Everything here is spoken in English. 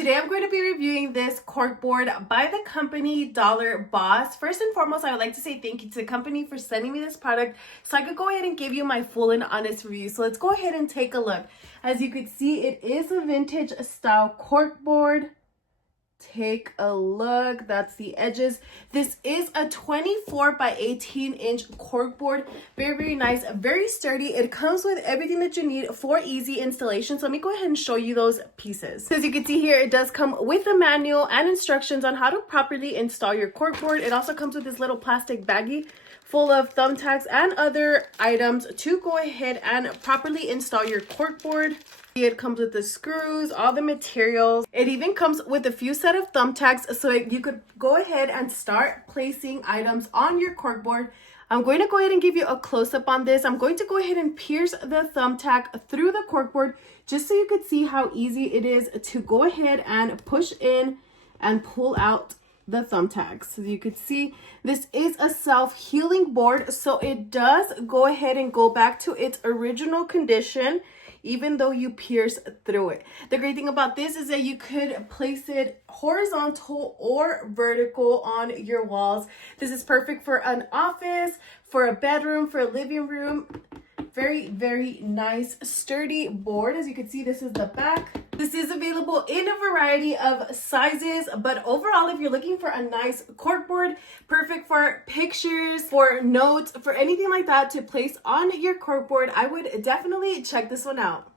Today I'm going to be reviewing this cork board by the company Dollar Boss. First and foremost, I would like to say thank you to the company for sending me this product so I could go ahead and give you my full and honest review. So let's go ahead and take a look. As you can see, it is a vintage style cork board. Take a look. That's the edges. This is a 24 by 18 inch cork board. Very, very nice, very sturdy. It comes with everything that you need for easy installation. So let me go ahead and show you those pieces. So as you can see here, it does come with a manual and instructions on how to properly install your cork board. It also comes with this little plastic baggie full of thumbtacks and other items to go ahead and properly install your cork board. It comes with the screws, all the materials. It even comes with a few set of thumbtacks so you could go ahead and start placing items on your cork board. I'm going to go ahead and give you a close-up on this. I'm going to go ahead and pierce the thumbtack through the cork board just so you could see how easy it is to go ahead and push in and pull out the thumbtacks. As you could see, this is a self-healing board, so it does go ahead and go back to its original condition even though you pierce through it. The great thing about this is that you could place it horizontal or vertical on your walls. This is perfect for an office, for a bedroom, for a living room. Very, very nice, sturdy board. As you can see, this is the back. This is available in a variety of sizes, but overall, if you're looking for a nice cork board, perfect for pictures, for notes, for anything like that to place on your cork board, I would definitely check this one out.